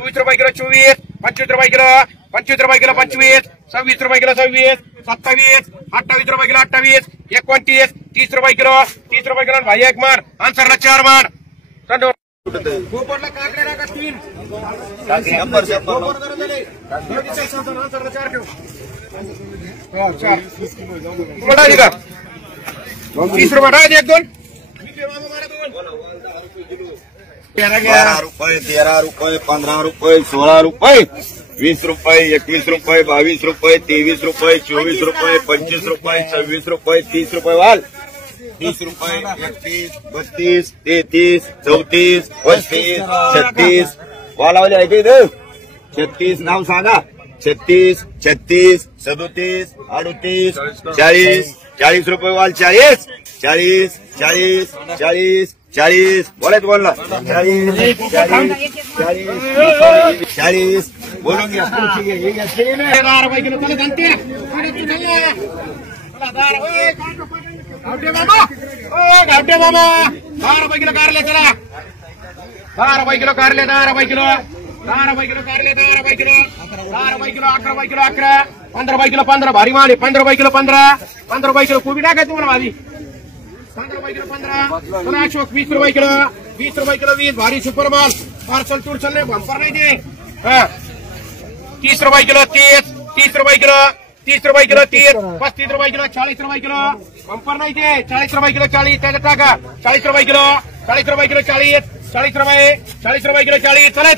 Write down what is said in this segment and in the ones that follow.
रुपये किलो 24, 25 रुपये किलो 25 रुपये किलो 25, 26 रुपये किलो 26, 27, 28 रुपये किलो 28, 29, 30 रुपये किलो 30 रुपये किलो भाई एक मान आन्सरला 4 मान पोपटला काकडे टाका 3 नंबर 4 ठेव 30 रुपये राहते 1 2 12 रुपये 13 रुपये 15 रुपये 16 रुपये 20 रुपये 21 रुपये 22 रुपये 23 रुपये 24 रुपये 25 रुपये 26 रुपये 30 रुपये वाल 30 रुपये 31 32 33 34 35 36 वालावाले ऐक 36 नाव सांगा 36 36 37 38 40 40 रुपये वाल 40 40 40 40 40 बोलायचं बोलला 40 बोलून घ्या 10 रुपये किलो चला सांगते गावठे बाबा 10 रुपये किलो कारले चला 10 रुपये किलो कारले 10 रुपये किलो 10 रुपये किलो कारले 10 रुपये किलो 10 रुपये किलो 11 रुपये किलो 11 15 रुपये किलो 15 भारी माल 15 रुपये किलो 15 रुपये किलो कोबी टाकायचं तुम्हाला भाजी 15 रुपये किलो 15 चला अशोक 20 रुपये किलो 20 रुपये किलो 20 भारी सुपर माल पार्सल तुरसल नाही बंपर नाही ते 30 रुपये किलो 30 रुपये किलो 30 रुपये किलो 30 35 रुपये किलो 40 रुपये किलो बंपर नाही ते 40 रुपये किलो 40 त्याच्यात टाका 40 रुपये किलो 40 रुपये किलो 40 40 रुपये किलो 40 चला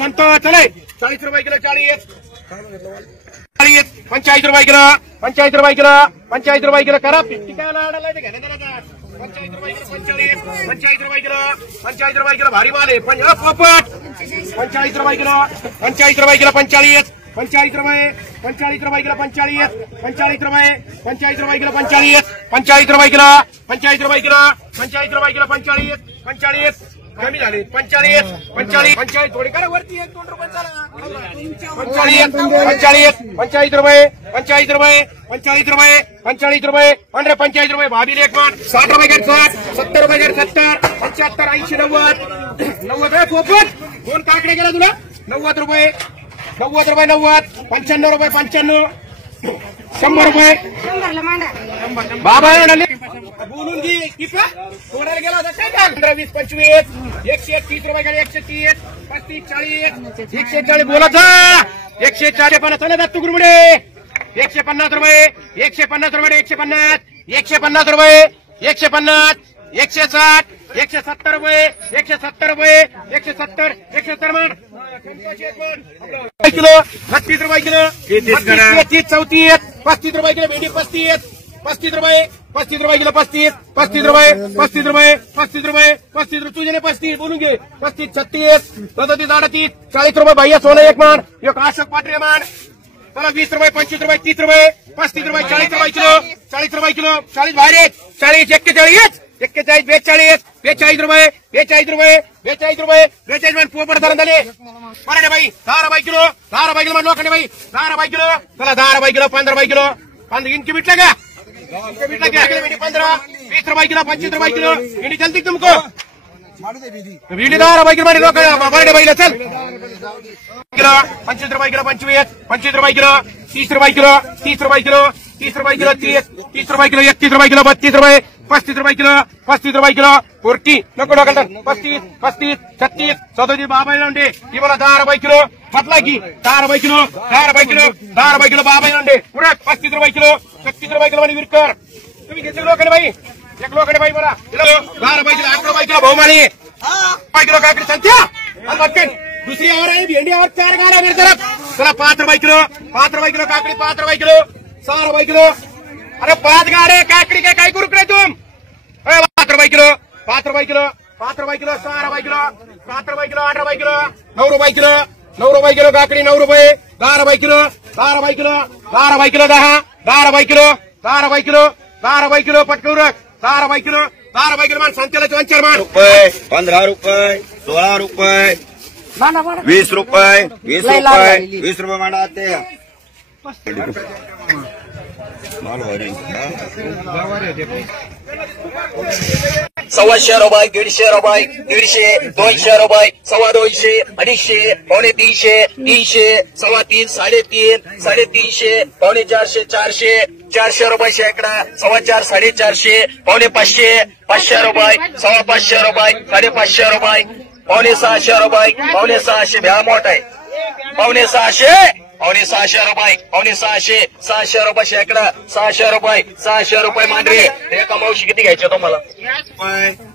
संत चले 40 रुपये किलो 40 45 रुपये किलो 45 रुपये किलो 45 रुपये किलो करा 50 काय लाडायला 45 रुपये किलो 45 रुपये किलो 45 रुपये किलो भारी माल आहे पोपट 45 रुपये किलो 45 रुपये किलो 45 45 रुपये 45 रुपये किलो 45 45 रुपये 45 रुपये किलो 45 45 रुपये किलो 45 रुपये किलो 45 रुपये किलो 45 45 कमी झाले 45 45 थोडी करा वरती 1 2 रुपये चला 45 45 रुपये 45 रुपये 45 रुपये 45 रुपये 45 रुपये भाभी एक मान 60 रुपये 60 70 रुपये 70 75 80 90 90 पोपट दोन काकडे गेला तुला 90 रुपये 90 रुपये 90 95 रुपये 95 100 रुपये बाबा बोलून घे किती कोणाला गेला होता काय 15 20 25 130 रुपये 130 35 40 140 बोलायचा 140 50 चला जात तुकडे 150 रुपये 150 रुपये 150 150 रुपये 150 160 170 रुपये 170 रुपये 170 170 मान किलो 32 रुपये किलो 33 34 35 रुपये किलो भेंडी 35 रुपये 35 रुपये किलो 35 रुपये 35 रुपये 35 रुपये 35 रुपये तुझे 35 बोलून घे 35 36 37 38 40 रुपये भैया सोनं एक मान एक अशोक पाटरे मान चला 20 रुपये 25 रुपये 30 रुपये 35 रुपये 40 रुपये किलो 40 रुपये किलो 40 भारी 40 41 41 42 रुपये 42 रुपये 42 रुपये 42 मान पोपट धरण झाले मराठे भाई 10 रुपये किलो 10 रुपये किलो मान लोखंडे भाई 10 रुपये किलो चला 10 रुपये किलो 15 रुपये किलो 15 इनके बिटला का 15 20 रुपये किलो 25 रुपये किलो भिंडी चलती तुमको भिंडी 10 रुपये किलो मराठे भाई चल किलो 25 रुपये किलो 25 रुपये किलो 30 रुपये किलो 30 रुपये किलो 30 रुपये किलो 30 रुपये किलो 31 रुपये किलो 32 रुपये 35 रुपये किलो 35 रुपये किलो 40 नको 35 36 37 बाबा लांडे ही बोला 10 रुपये किलो फटला की 10 रुपये किलो 10 रुपये किलो 10 रुपये किलो बाबा लांडे पुरा 35 रुपये किलो 36 रुपये किलो आणि विरकर तुम्ही घेतले लोकांनी भाई एक लोकांनी भाई बोला 10 रुपये किलो 8 रुपये किलो बहुमाली 5 किलो काकडी संत्या दूसरी और है भेंडी और 4 गाड़ा मेरे तरफ चला 5 रुपये किलो काकड़ी 5 रुपये किलो 6 रुपये किलो अरे 5 गाड़े काकड़ी के काय रुक रहे तुम 5 रुपये किलो 5 रुपये किलो 5 रुपये किलो 6 रुपये किलो 7 रुपये किलो 8 रुपये किलो 9 रुपये किलो 9 रुपये किलो काकड़ी 9 रुपये 10 रुपये किलो 10 रुपये किलो 10 रुपये किलो 10 रुपये किलो 10 रुपये किलो 10 रुपये किलो पटकन रख 10 रुपये किलो 10 रुपये किलो मान संत्याला 4 मान रुपये 15 रुपये 16 रुपये 20 रुपये 20 रुपये मांडा आते हैं माल हो रही है सव्वाशे रुपये 150 रुपये 150 200 रुपये 250 250 पावणे 300 300 3.5 3.5 350 पावणे 400 400 400 रुपये शेकडा 4.25 450 पावणे 500 500 रुपये 550 रुपये 550 रुपये पावणे 600 रुपये पावणे 600 भ्या मोठा आहे पावणे 600 पावणे 600 रुपये पावणे 600 600 रुपये शेकडा 600 रुपये मांडरे हे कमावशी किती घ्यायचे तुम्हाला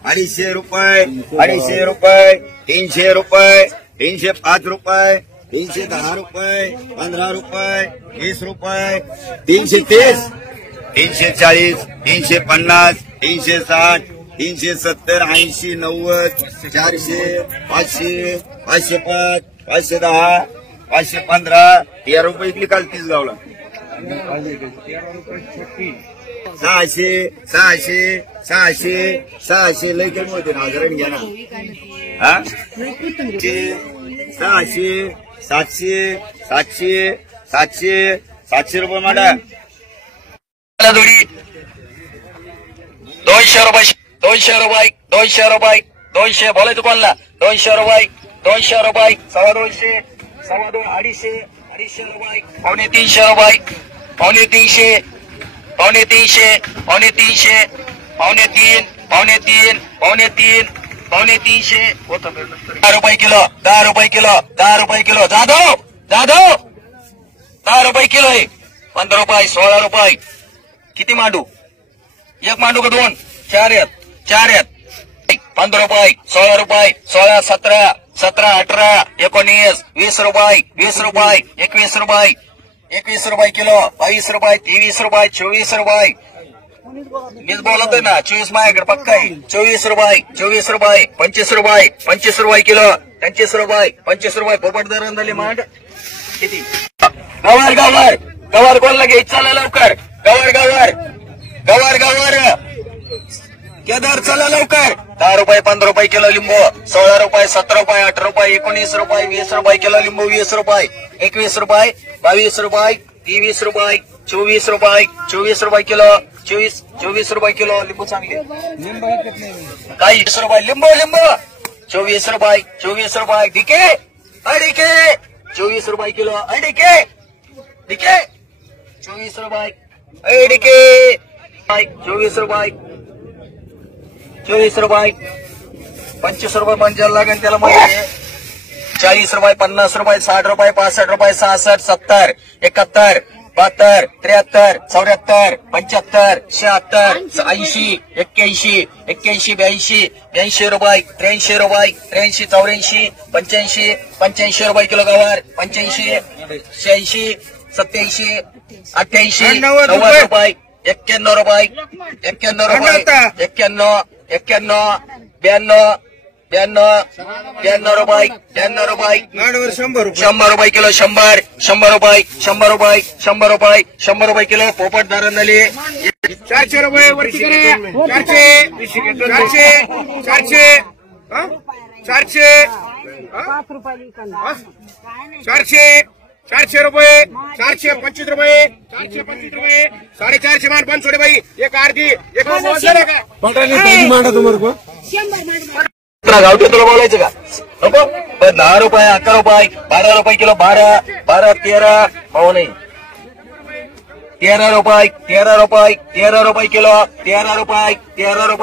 250 रुपये 250 रुपये 300 रुपये 305 रुपये 310 रुपये 15 रुपये 20 रुपये 330 340 350 360 370 80 90 400 500 505 510 515 13 रुपये इकली काल 30 गावला 600 600 600 600 लय कमी होते ना हजारांनी घ्या ना हा 600 700 700 700 700 रुपये माडा जोडी 200 रुपये 200 रुपये 200 रुपये 200 बोलायचं कोणला 200 रुपये 200 रुपये 250 250 250 रुपये पावणे 300 रुपये पावणे 300 पावणे 300 पावणे 300 पावणे 3 पावणे 3 पावणे 3 पावणे 300 10 रुपये किलो 10 रुपये किलो 10 रुपये किलो जाधव 10 रुपये किलो आहे 15 रुपये 16 रुपये किती मांडू एक मांडू का 2 4 आहेत 15 रुपये 16 रुपये 16 17 17 18 19 20 रुपये 20 रुपये 21 रुपये 21 रुपये किलो 22 रुपये 23 रुपये 24 रुपये मीच बोलतोय ना 24 माझ्याकडे पक्का आहे 24 रुपये 24 रुपये 25 रुपये 25 रुपये किलो 25 रुपये 25 रुपये पोपट दर झाले मांड किती गवार गवार गवार कोणला घ्यायचं चला लवकर गवार गवार गवार गवार केदार चला लवकर 10 रुपये 15 रुपये किलो लिंबू 16 रुपये 17 रुपये 18 रुपये 19 रुपये 20 रुपये किलो लिंबू 20 रुपये 21 रुपये 22 रुपये 23 रुपये 24 रुपये 24 रुपये किलो 24 रुपये किलो लिंबू चांगले काही 20 रुपये लिंबू लिंबू 24 रुपये डिके अडिके 24 रुपये किलो अडिके डिके 24 रुपये अडिके 24 रुपये 24 रुपये 25 रुपये मंजर लागेल त्याला मध्ये 40 रुपये 50 रुपये 60 रुपये 65 रुपये 66 70 71 72 73 74 75 76 80 81 82 82 रुपये 83 रुपये 83 84 85 रुपये किलो गवार 85 86 87 88 90 रुपये 91 रुपये 91 रुपये 91 92 92 रुपये 92 रुपये 100 रुपये किलो 100 रुपये 100 रुपये 100 रुपये 100 रुपये किलो पोपट धारण झाले 400 रुपये वरती करा 400 रुपये 425 रुपये 425 रुपये 450 मान 500 भाई एक आरती एक मांडा तुम्हाला गावठी तुला बोलायचं का नको 10 रुपये 11 रुपये 12 रुपये किलो 12 13 पाहू नाही 13 रुपये 13 रुपये किलो 13 रुपये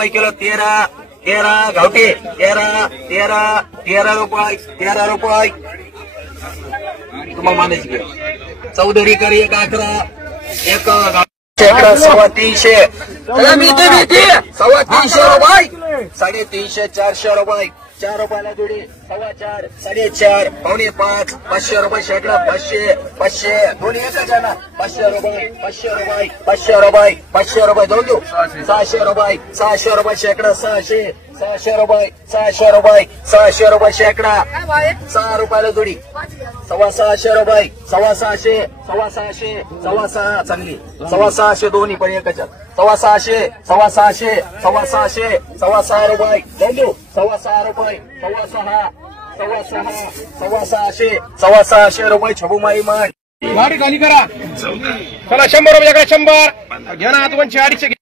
किलो 13 गावठी 13 रुपये तुम्हाला मानायची चौधरी करी एक 11 एक 350 350 रुपये 350 400 रुपये 4 रुपयाला जोडी 4.25 4.5 पावणे 5 500 रुपये शेकडा 500 दोन्ही एकच आहे ना 500 रुपये 500 रुपये जाऊ देऊ 600 रुपये शेकडा 600 रुपये शेकडा 6 रुपयाला जोडी 650 रुपये 650 चांगली 650 दोन्ही पण एकच 650 रुपये जाऊ देऊ 6 रुपये 6 रुपये छबुमाई मान गाडी खाली करा चला 100 रुपये 100 घ्या ना 200 250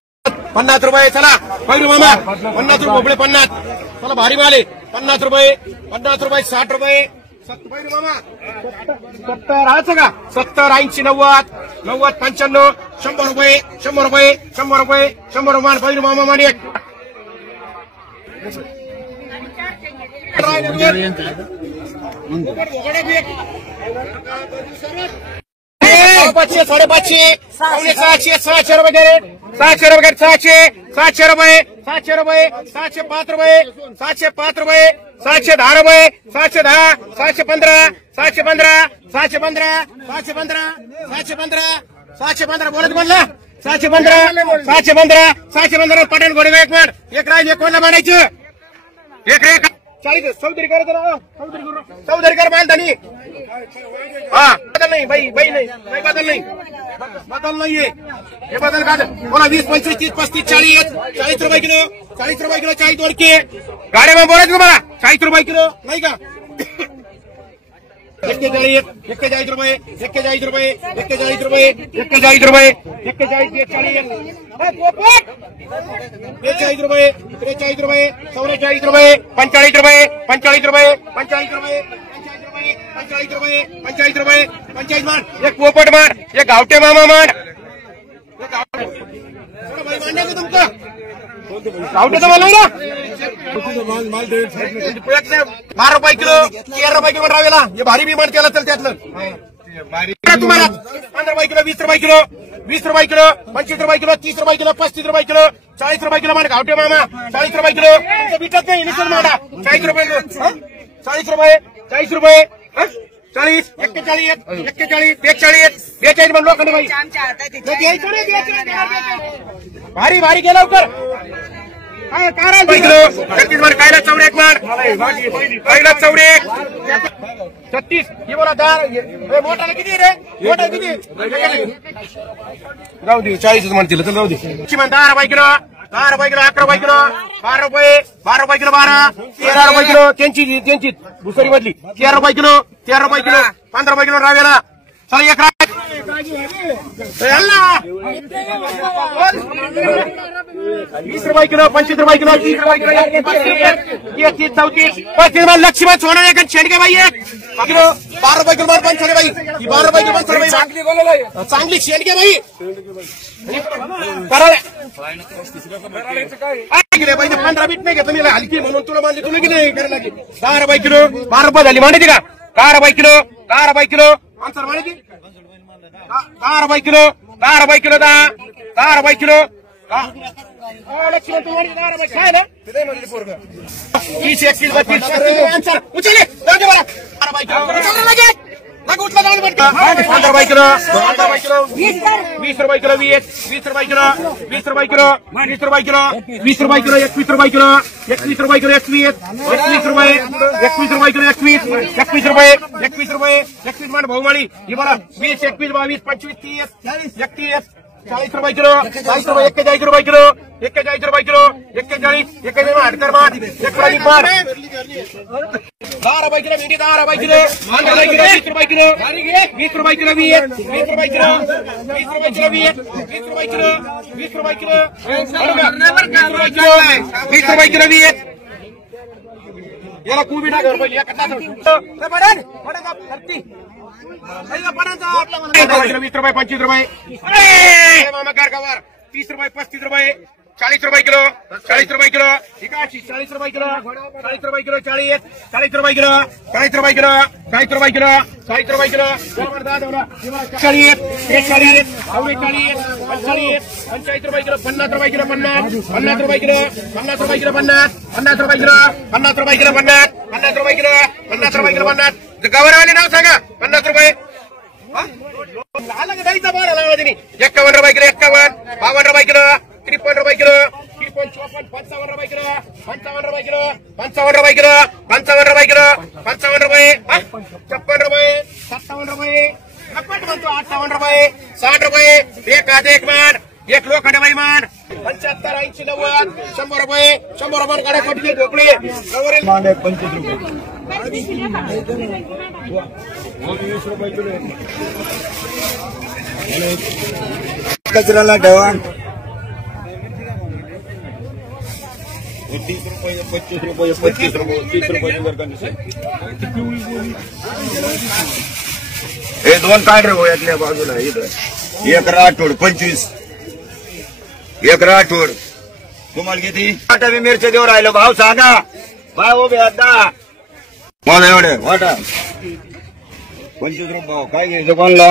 50 रुपये चला पैरू मामा 50 रुपये भोपळे 50 चला भारी माले 50 रुपये 60 रुपये 70 पैरू मामा 70 राहायचं का 70 80 90 95 100 रुपये 100 रुपये 100 रुपये 100 रुपये पैरू मामा माने पाचशे 550 600 600 रुपये कॅरेट 600 रुपये 700 रुपये 700 रुपये 705 रुपये 705 रुपये 710 रुपये 710 715 715 715 715 715 बोलत म्हणला 715 पटेल गोडे एक मिनिट एक राज एक कोणला मानायचं एक रे 40 चौधरी करायचं ना चौधरी कर बांधतानी हा बदल नाही बाई नाही बदल नाहीये हे बदल का बोला 20 25 30 35 40 रुपये किलो 40 दोडके गाड्या बोलायचं तुम्हाला 40 रुपये किलो नाही का 41 रुपये 41 रुपये 41 रुपये 41 रुपये 42 रुपये 43 रुपये 44 रुपये 45 रुपये 45 रुपये 45 रुपये 45 रुपये 45 मार एक पोपट मार एक गावटे मामा मार तुमचं गावटे तर मला ना 12 रुपये किलो 13 रुपये किलो रावेला हे भारी बिमार त्याला चल त्यातलं तुम्हाला 15 रुपये किलो 20 रुपये किलो 20 रुपये किलो 25 रुपये किलो 30 रुपये किलो 35 रुपये किलो 40 रुपये किलो मान गावटे मामा 40 रुपये किलो विकत नाही निकल माडा 40 रुपये किलो 40 रुपये 40 रुपये 40 41 42 म्हणलो का भाई भारी भारी गेला लवकर किलो 36 मार कायला चौडे एक मार कायला चौडे 36 हे बोला दार मोठाला किती रे मोठा किती जाऊ दे 40 म्हणतील तर जाऊ दे 10 रुपये किलो 10 रुपये किलो 11 रुपये किलो 12 रुपये किलो 12 13 रुपये किलो त्यांची दुसरी मधली 13 रुपये किलो 15 रुपये किलो रावेला चला एक 20 रुपये किलो 25 रुपये किलो 30 रुपये किलो 31 34 35 लक्ष्मण सोना एक शेंडगे बाई एक किलो 12 रुपये किलो 500 बाई 12 रुपये किलो चांगली शेंडगे बाई गेले पाहिजे 15 बीट नाही घेतलं मी हलकी म्हणून तुला मानली तुला की नाही करायला 10 रुपये किलो 12 रुपये झाली मांडायची का 10 रुपये किलो 10 रुपये किलो आन्सर मांडायची 10 रुपये किलो 10 रुपये किलो 10 रुपये किलो लक्ष्मण तुम्हाला 10 रुपये काय ना 20 31 32 आन्सर उचले जाऊ दे मला 10 रुपये किलो मग उठला जाऊन पडतो 15 रुपये किलो 20 रुपये किलो 20 रुपये किलो 20 रुपये किलो 20 रुपये किलो 20 रुपये किलो 21 रुपये किलो 21 रुपये किलो 21 रुपये 21 रुपये किलो 21 रुपये 21 मान भाऊमाळी ही बघा 20 21 22 25 30 31 40 रुपये किलो 40 रुपये 41 रुपये किलो 41 रुपये किलो 41 हडकर मार 1 मार 10 रुपये किलो भेंडी 10 रुपये किलो 20 रुपये किलो 20 रुपये किलो 20 रुपये किलो 20 रुपये किलो 20 रुपये किलो 20 रुपये किलो 20 रुपये किलो 20 याला कुबी टाक रुपये एकटा पडन धरती 20 रुपये 25 रुपये मामा कारगावर 30 रुपये 35 रुपये 40 रुपये किलो 40 रुपये किलो 40 रुपये किलो 40 रुपये किलो 40 रुपये किलो 40 रुपये किलो 40 रुपये किलो 40 रुपये किलो 40 45 रुपये किलो 50 रुपये किलो 50 रुपये किलो 50 रुपये किलो 50 रुपये किलो 50 रुपये किलो 50 रुपये किलो 50 रुपये किलो 50 गवरवाले नाव सांगा 50 रुपये आला का जायचा बार आला त्यांनी 51 रुपये किलो 51 52 रुपये किलो 53 रुपये किलो 53 54 55 रुपये किलो 55 रुपये किलो 55 रुपये किलो 55 रुपये किलो 55 रुपये 56 रुपये 57 रुपये कपट म्हणतो 58 रुपये 60 रुपये एक आध एक मान एक लोखंड बाई मान 75 80 90 100 रुपये गाड्या कोटी ढोकळे 25 रुपये 20 रुपये किलो कचऱ्याला ठेवा 30 रुपये 25 रुपये 25 रुपये 30 रुपये शुगर कंडिशन हे दोन काय रे गोयातल्या बाजूला इथं एक राठोड 25 एक राठोड तुम्हाला किती वाटा मी मिरच्या देऊ राहिलो भाव सांगा भाव उभे आता मला एवढे वाटा 25 रुपये भाव काय घ्यायचं कोणला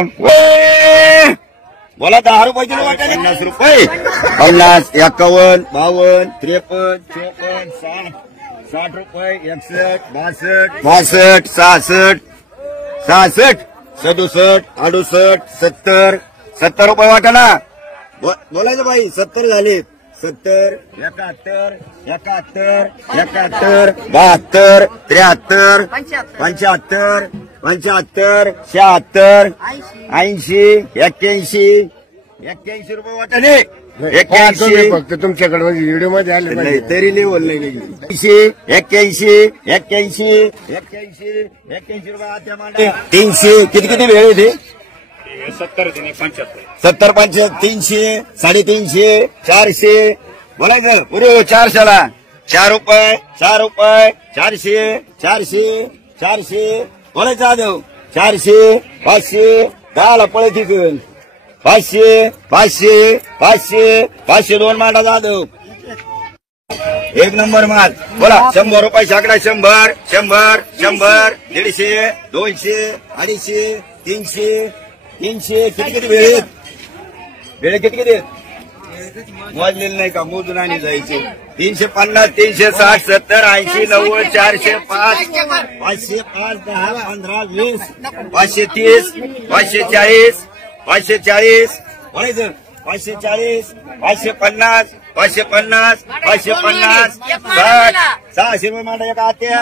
बोला 10 रुपये किलो वाटा 50 रुपये 50 51 52 53 54 60 रुपये 61 62 62 66 67 68 70 70 रुपये वाटा ना बोलायचं बाई 70 झाले 70 71 71 71 72 73 75 75 76 80 81 रुपये वाटाणे 81 फक्त तुमच्याकडे व्हिडिओ मध्ये आले नाही तरी लेवल नाही 81 81 रुपये 300 किती वेळ येते 70 75 70 5 300 350 400 बोलायचं पुरे 400ला 4 रुपये 4 रुपये 400 400 400 बोलायचं आदेव 400 500 10ला पळे तिकून 500 500 500 502 मांडा जाधव एक नंबर माल बोला 100 रुपये शाकडा 100 100 100 150 200 250 300 300 किती वेळ किती मोजलेलं नाही का मोजून आणि जायचे 350 360 70 80 90 400 5 500 5 10 15 20 530 540 540 बोलायचं 540 550 550 550 60 600 रुपये मांडा एका आत्या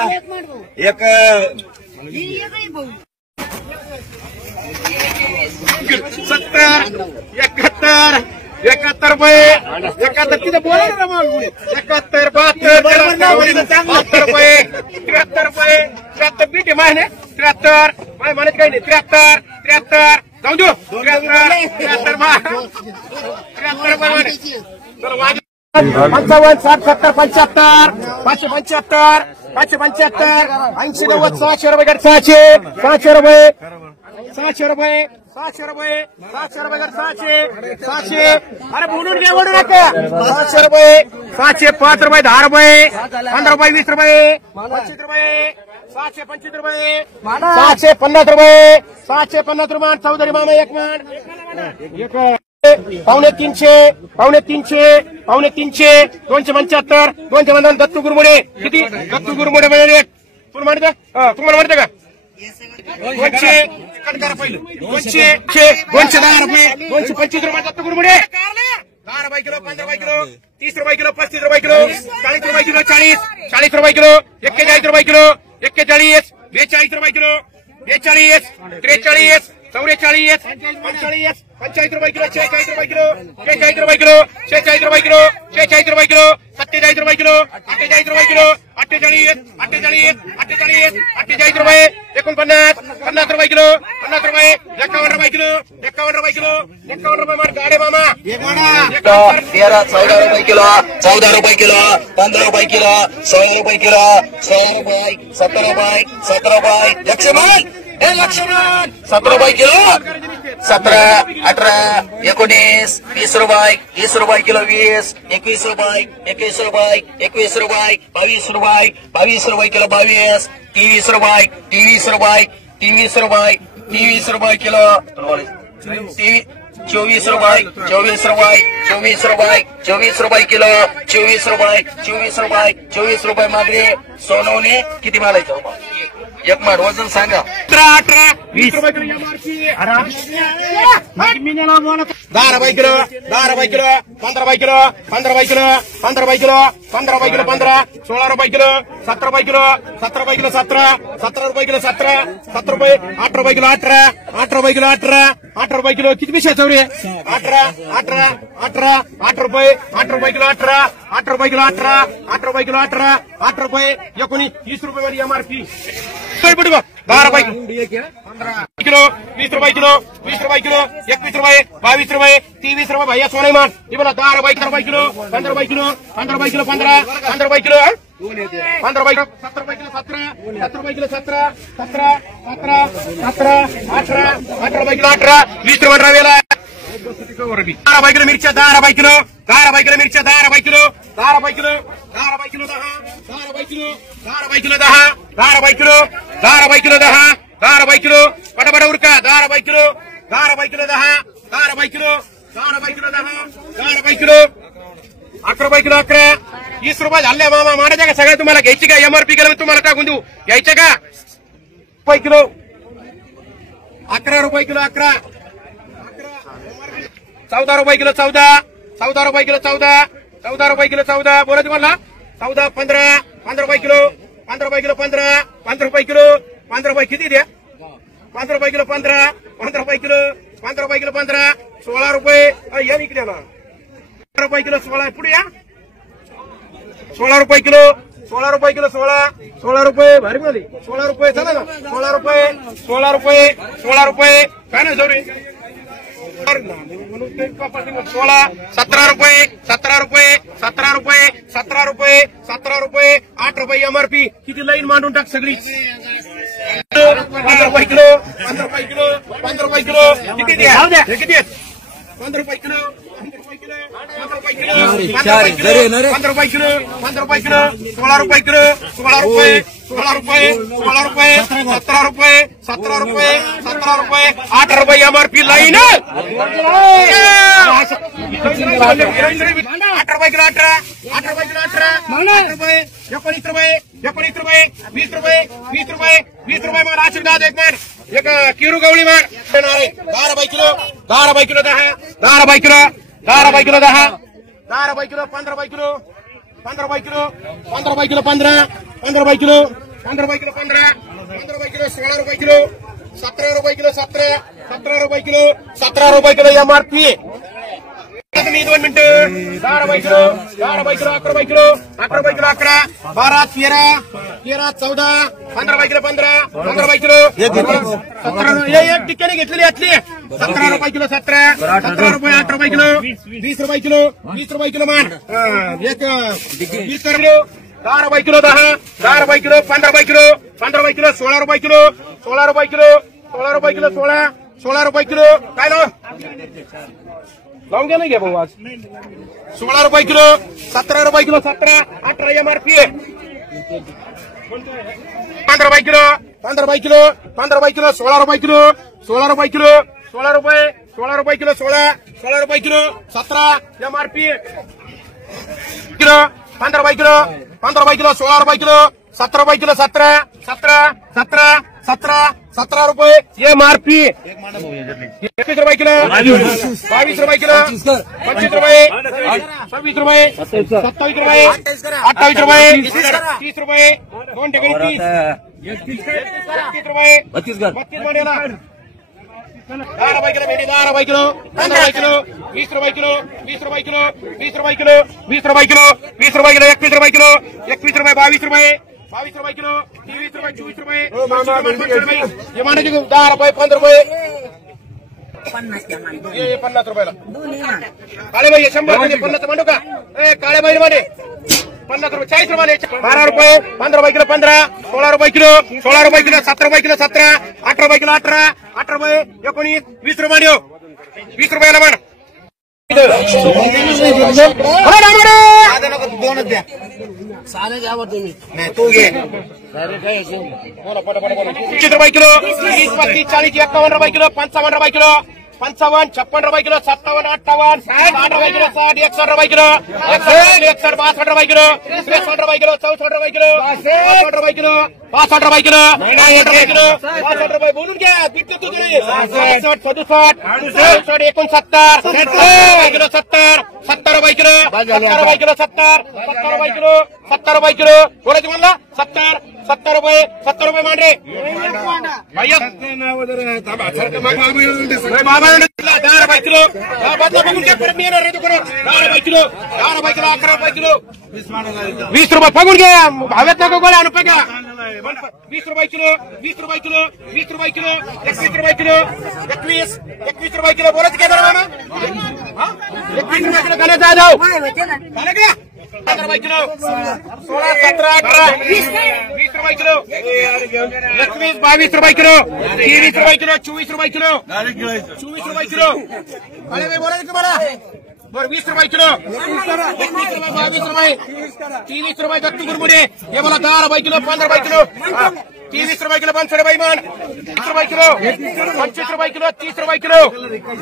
एक 70 71 71 रुपये 71 तिथे बोला ना मग 71 72 रुपये 73 रुपये 73 बीट माहिती 73 माय म्हणत काही नाही 73 73 जाऊ देऊ 73 रुपये 55 60 70 75 575 575 80 90 600 रुपये 600 रुपये 600 रुपये 700 रुपये 700 अरे बोलून घे बोलू नका 700 रुपये 700 5 रुपये 10 रुपये 15 रुपये 20 रुपये 25 रुपये 725 रुपये 750 रुपये 750 रुपये चौधरी मामा एक मान पावणे 300 275 250 दत्तू गुरमुडे किती दत्तू गुरमुडे म्हणजे तुम्हाला म्हणते का 200 कटकार पहिलं 210 रुपये 225 रुपये दत्तू गुरमुडे 10 रुपये किलो 15 रुपये किलो 30 रुपये किलो 35 रुपये किलो 40 रुपये किलो 40 रुपये किलो 41 रुपये किलो 41 42 रुपये किलो 42 43 44 45 45 रुपये किलो 46 रुपये किलो 46 रुपये किलो 46 रुपये किलो 46 रुपये किलो 27 रुपये किलो 28 रुपये किलो 48 रुपये 49 50 रुपये किलो 50 रुपये 51 रुपये किलो 51 रुपये किलो 51 रुपये मार गाडे मामा 13 14 रुपये किलो 14 रुपये किलो 15 रुपये किलो 16 रुपये किलो 16 रुपये 17 रुपये 17 रुपये लक्ष्मण 17 रुपये किलो 17 18 19 20 रुपये 20 रुपये किलो 20 21 रुपये 21 रुपये 21 रुपये 22 रुपये 22 रुपये किलो 22 23 रुपये 23 रुपये 23 रुपये 23 रुपये किलो 24 रुपये 24 रुपये 24 रुपये 24 रुपये किलो 24 रुपये 24 रुपये 24 रुपये मागरे सोनवणे किती मालायचं एक मार वजन सांगा 18 20 रुपये किलो एमआरपी 10 रुपये किलो 10 रुपये किलो 15 रुपये किलो 15 रुपये किलो 15 रुपये किलो 15 रुपये किलो 15 16 रुपये किलो 17 रुपये किलो 17 रुपये किलो 17 17 रुपये किलो 17 17 रुपये 8 रुपये किलो 18 8 रुपये किलो 18 8 रुपये किलो किती पैसे चौरे 18 18 18 8 रुपये 8 रुपये किलो 18 8 रुपये किलो 18 8 रुपये किलो 18 8 रुपये 19 20 रुपये वाली एमआरपी 10 रुपये किलो, 20 रुपये किलो, 20 रुपये किलो, 21 रुपये, 22 रुपये, 23 रुपये भैया सोने मान ये बोला 10 रुपये किलो, 15 रुपये किलो, 15 रुपये किलो, 15 रुपये किलो, 15 रुपये किलो, 17 रुपये किलो, 17 रुपये किलो, 17, 18 रुपये किलो, 18, 20 रुपये रावेला 10 रुपये किलो मिरच्या, 10 रुपये किलो, 10 रुपये किलो मिरच्या, 10 रुपये किलो, 10 रुपये किलो, 10 रुपये किलो, 10 रुपये किलो, 10 रुपये किलो, 10 रुपये किलो, 10 रुपये किलो, 10 रुपये किलो, पटापट उरका 10 रुपये किलो, 10 रुपये किलो, 10 रुपये किलो, 10 रुपये किलो, 10 रुपये किलो, 11 रुपये किलो, 11, 20 रुपये झाले मामा मारायच्या का सगळ्या तुम्हाला घ्यायची का एमआरपी केलं तुम्हाला टाकून देऊ घ्यायच्या का रुपये किलो 11 रुपये किलो 11 14 रुपये किलो 14 रुपये किलो 14 रुपये किलो 14 बोला तुम्हाला 14 15 रुपये किलो 15 रुपये किलो 15 रुपये किलो 15 रुपये किती द्या 15 रुपये किलो 15 रुपये किलो 15 रुपये किलो 15 16 रुपये या इकडे ना 15 रुपये किलो 16 पुढे या 16 रुपये किलो 16 रुपये किलो 16 रुपये भारी मिळाली 16 रुपये चला ना 16 रुपये 16 रुपये 16 रुपये काय ना जोरी 16 17 रुपये 17 रुपये 17 रुपये 17 रुपये 17 रुपये 8 रुपये एमआरपी किती लाईन मांडून टाक सगळी 15 रुपये किलो 15 रुपये किलो 15 रुपये किलो किती द्या किती 15 रुपये किलो 15 रुपये किलो 15 रुपये किलो 15 रुपये किलो 15 रुपये किलो 16 रुपये किलो 16 रुपये 16 रुपये 16 रुपये 17 रुपये 17 रुपये 17 रुपये 8 रुपये एमआरपी लाईन 8 रुपये किलो 18 8 रुपये किलो 18 रुपये 19 रुपये 19 रुपये 20 रुपये 20 रुपये 20 रुपये मान आशीर्वाद एक मान एक किरू गवळी मान 10 रुपये किलो 10 रुपये किलो 10 रुपये किलो 10 रुपये किलो 10 रुपये किलो 15 रुपये किलो 15 रुपये किलो 15 रुपये किलो 15 रुपये किलो 15 रुपये किलो 15 रुपये किलो 16 रुपये किलो 17 रुपये किलो 17 रुपये किलो 17 रुपये किलो एमआरपी तुम्ही 2 मिनिटं 10 रुपये किलो 10 रुपये किलो 11 रुपये किलो 11 रुपये किलो 11 12 13 14 15 रुपये किलो 15 रुपये किलो 17 एक टिक्क्याने घेतलेली यातली 17 रुपये किलो 17 रुपये 8 रुपये किलो 20 रुपये किलो 20 रुपये किलो मान एक 20 किलो 10 रुपये किलो 10 रुपये किलो 15 रुपये किलो 15 रुपये किलो 16 रुपये किलो 16 रुपये किलो 16 रुपये किलो 16 रुपये किलो काय लावून घ्या नाही घ्या भाऊ आज 16 रुपये किलो 17 रुपये किलो 17 18 एमआरपी 15 रुपये किलो 15 रुपये किलो 15 रुपये किलो 16 रुपये किलो 16 रुपये किलो 16 रुपये किलो 16 रुपये किलो 17 एमआरपी किलो 15 रुपये किलो 15 रुपये किलो 16 रुपये किलो 17 रुपये किलो 17 रुपये एमआरपी 21 रुपये किलो 22 रुपये किलो 25 रुपये 26 रुपये 27 रुपये 28 रुपये 30 रुपये 2 टक्के 30 रुपये 32 महिन्याला 10 रुपये किलो भेटी 10 रुपये किलो 15 रुपये किलो 20 रुपये किलो 20 रुपये किलो 20 रुपये किलो 20 रुपये किलो 20 रुपये किलो 21 रुपये किलो 21 रुपये 22 रुपये 22 रुपये किलो 23 रुपये 24 रुपये ये मांडे 10 रुपये 15 रुपये 50 रुपयाला काळे भाई 100 म्हणजे 50 मांडू का काळे भाई मध्ये 50 रुपये 40 रुपये 12 रुपये 15 रुपये किलो 15 16 रुपये किलो 16 रुपये किलो 17 रुपये किलो 17 18 रुपये किलो 18 18 रुपये 19 20 रुपये 20 रुपयाला मान दोनच द्या सारे घ्या तुम्ही नाही तू घे 25 रुपये किलो 30 35 40 51 रुपये किलो 55 रुपये किलो 55 56 रुपये किलो 57 58 60 रुपये किलो 60 61 रुपये किलो 61 62 रुपये किलो 63 रुपये किलो 64 रुपये किलो 65 रुपये किलो 65 रुपये किलो 65 रुपये किलो 65 रुपये बोलून घ्या किती तुझे 67 67 किलो 70 70 रुपये किलो 70 रुपये किलो 70 रुपये किलो 70 रुपये किलो बोलायचं म्हणला 70 रुपये 70 रुपये मान रे भैया 10 रुपये किलो बदला बघून घ्या परत मी येणार रे दुकानात 10 रुपये किलो 11 रुपये किलो 20 रुपये बघून घ्या भाव्यात नको गोळ्या आणू का 20 रुपये किलो 20 रुपये किलो 20 रुपये किलो 21 रुपये किलो 21 रुपये किलो बोलत क्या जरा ना 21 रुपये किलो खाने जा जाओ खाने क्या 15 रुपये किलो 16 17 18 20 रुपये किलो 21 22 रुपये किलो 23 रुपये किलो 24 रुपये किलो 24 रुपये किलो अरे भाई बोला तुम्हारा बरं 20 रुपये किलो 21 रुपये 22 रुपये 23 रुपये दत्तू गुरमुडे हे बोला 10 रुपये किलो 15 रुपये किलो 23 रुपये किलो 500 रुपये मान 20 रुपये किलो 25 रुपये किलो 30 रुपये किलो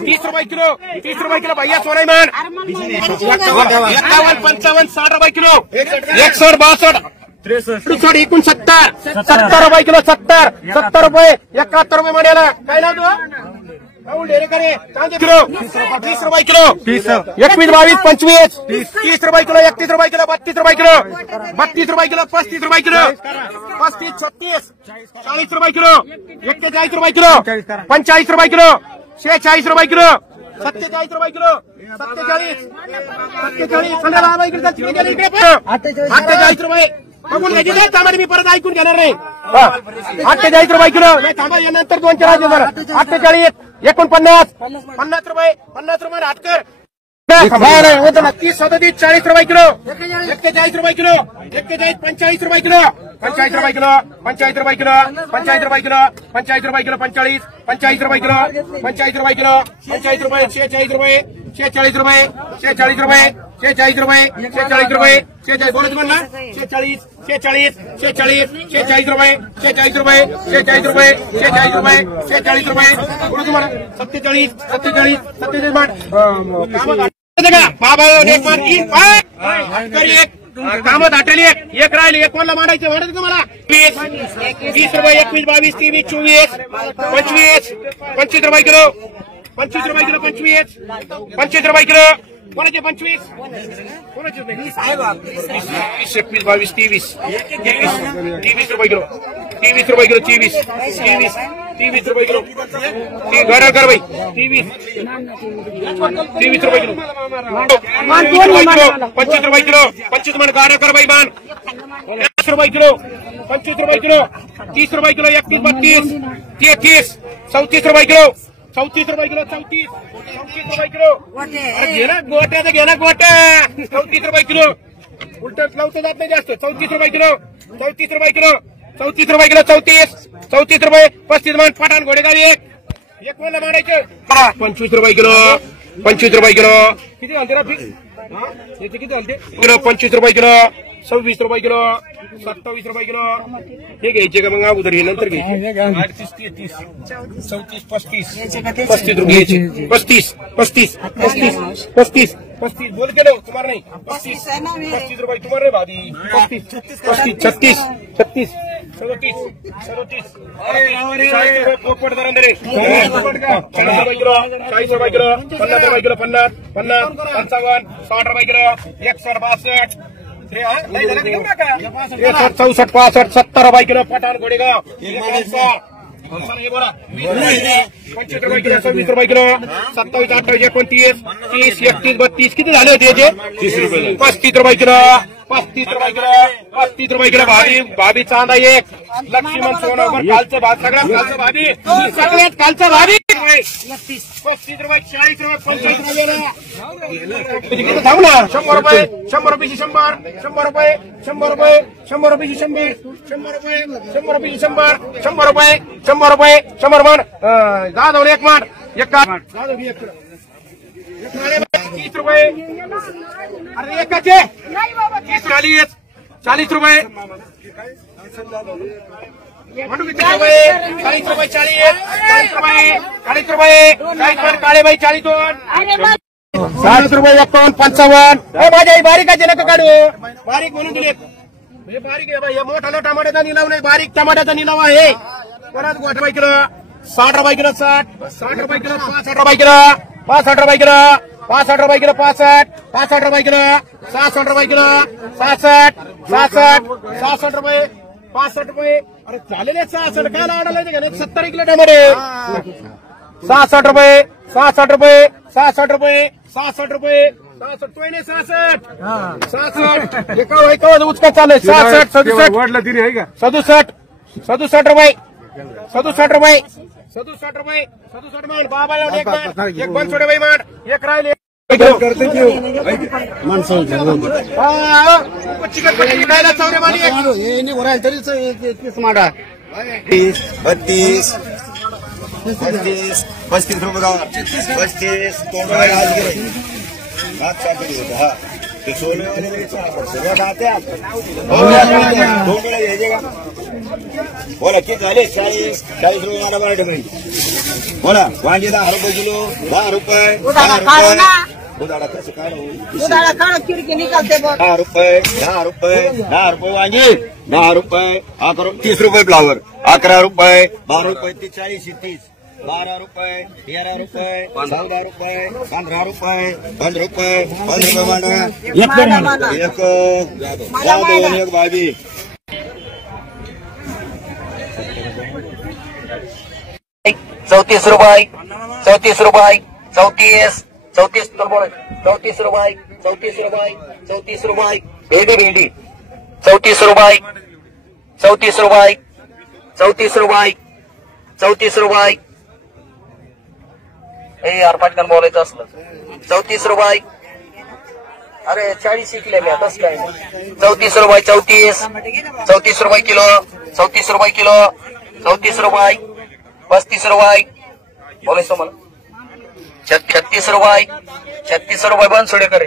30 रुपये किलो 30 रुपये किलो भैया सोना मान 51 55 60 रुपये किलो 61 62 63 70 रुपये किलो 70 रुपये 71 रुपये म्हणाला काय नाव तू डेरे करे किलो 30 रुपये किलो 21 22 25 30 रुपये किलो 31 रुपये किलो 32 रुपये किलो 32 रुपये किलो 35 रुपये किलो 35 36 40 रुपये किलो 41 रुपये किलो 45 रुपये किलो 46 रुपये किलो 47 रुपये किलो 48 रुपये बघून घ्यायची नाही त्यामध्ये मी परत ऐकून घेणार नाही 48 रुपये किलो नाही थांबा यानंतर 2-4 48 49 50 रुपये हाटकर 30 37 40 रुपये किलो 41 रुपये किलो 41 45 रुपये किलो 45 रुपये किलो 45 रुपये किलो 45 रुपये किलो 45 रुपये किलो 45 रुपये किलो 45 रुपये किलो 45 रुपये 46 रुपये 46 रुपये 46 रुपये 46 रुपये 46 रुपये 46 बोलत म्हणला 46 46 46 46 रुपये 46 रुपये 46 रुपये 46 रुपये 46 रुपये बोलत तुम्हाला 47 47 47 बाट बाबा एक मान 3 एक कामत हटेल एक राहिले एक कोणला मांडायचं वाटत तुम्हाला 20 रुपये 21 22 23 24 25 रुपये किलो 25 रुपये किलो 25 रुपये किलो कोणाचे 25 कोणाचे 20 21 22 23 रुपये किलो 23 रुपये किलो 23 रुपये किलो घर कर भाई 23 रुपये किलो 25 रुपये किलो 25 मन गाड़ा कर भाई मान 30 रुपये किलो 25 रुपये किलो 30 रुपये किलो 31 32 33 34 रुपये किलो 34 रुपये किलो 34 रुपये किलो घेना गोट्या तर घेना गोट्या 34 रुपये किलो उलट लावतो जात नाही जास्त 34 रुपये किलो 34 रुपये किलो 34 रुपये किलो 34 रुपये 35 मान पठाण घोडेगावी एक कोणाला मारायचं 25 रुपये किलो 25 रुपये किलो किती घालते ना फिक्स याचे किती घालते किलो 25 रुपये किलो 26 रुपये किलो 27 रुपये किलो हे घ्यायचे का मग अगोदर हे नंतर घ्यायचे 38 33 34 35 35 रुपये घ्यायचे 35 बोल केलो तुम्हारा नहीं 35 रुपये तुम्हारे भाभी 35 36 37 पोपट दर 40 रुपये किलो 40 रुपये किलो 50 रुपये किलो 50 55 60 रुपये किलो 61 62 64 65 70 रुपये किलो पठाण घोडेगाव 25 रुपये किलो 26 रुपये किलो 27 28 29 30 31 32 किती झाले होते याचे 35 रुपये किलो 35 रुपये किलो भाभी चांदा एक लक्ष्मण सोनावर कालचं भात सगळ्यात भाभी सगळ्यात कालचं भाभी 35 रुपये 40 रुपये 45 रुपये थांब ना 100 रुपये 100 रुपये 100 रुपये 100 रुपये 100 रुपये 100 रुपये 100 रुपये 100 रुपये 100 रुपये 100 मान दादा एक मान एक 30 रुपये अरे एकाचे 40 रुपये 40 रुपये काळे बाई 40 60 रुपये 51 माझ्या आई बारीक आहे नका काढू बारीक म्हणून दिले हे बारीक आहे बाई हे मोठा टमाट्याचा निलाव नाही बारीक टमाट्याचा निलाव आहे परत 8 रुपये किलो 60 रुपये किलो 60 रुपये किलो 65 रुपये किलो 65 रुपये किलो 65 रुपये किलो 65 रुपये किलो 66 रुपये किलो 66 रुपये 65 रुपये अरे झालेले 66 काय लावणार 70 किलो टमाटे 66 रुपये 66 रुपये 66 रुपये 66 रुपये तो नाही 66 एका उचका चालेल 66 67 वाढला तिने आहे का 67 रुपये 67 रुपये 67 रुपये बाबाला एक बंद सोडे बाई माड एक राहिले तीस 32 35 35 रुपये गावा 35 तोंड आज गेले हात सापडले होते हा ते सोनेवाले सुरुवात आते दोन वेळा घ्यायचे का बोला किती झाले 40 रुपये मला मराठी मध्ये बोला वांगे 10 रुपये किलो 10 रुपये 10 रुपये उदाडा कसं काय उदाड़ा खाना खिड़की निकलते बहुत 10 रुपये 10 रुपये वांगे 10 रुपये 30 रुपये फ्लावर 11 रुपये 12 रुपये 40 30 12 रुपये 13 रुपये 14 रुपये 15 रुपये 15 रुपये मांडा एक बाबी 34 रुपये 34 रुपये 34 तर बोला 34 रुपये 34 रुपये भेंडी 34 रुपये 34 रुपये 34 रुपये 34 रुपये हे यार पटकन बोलायचं असलं 34 रुपये अरे 40 शिकले मी तसं काय 34 रुपये 34 रुपये किलो 34 रुपये किलो 34 रुपये 35 रुपये बोलायचं मला 36 रुपये बंद सोडे करे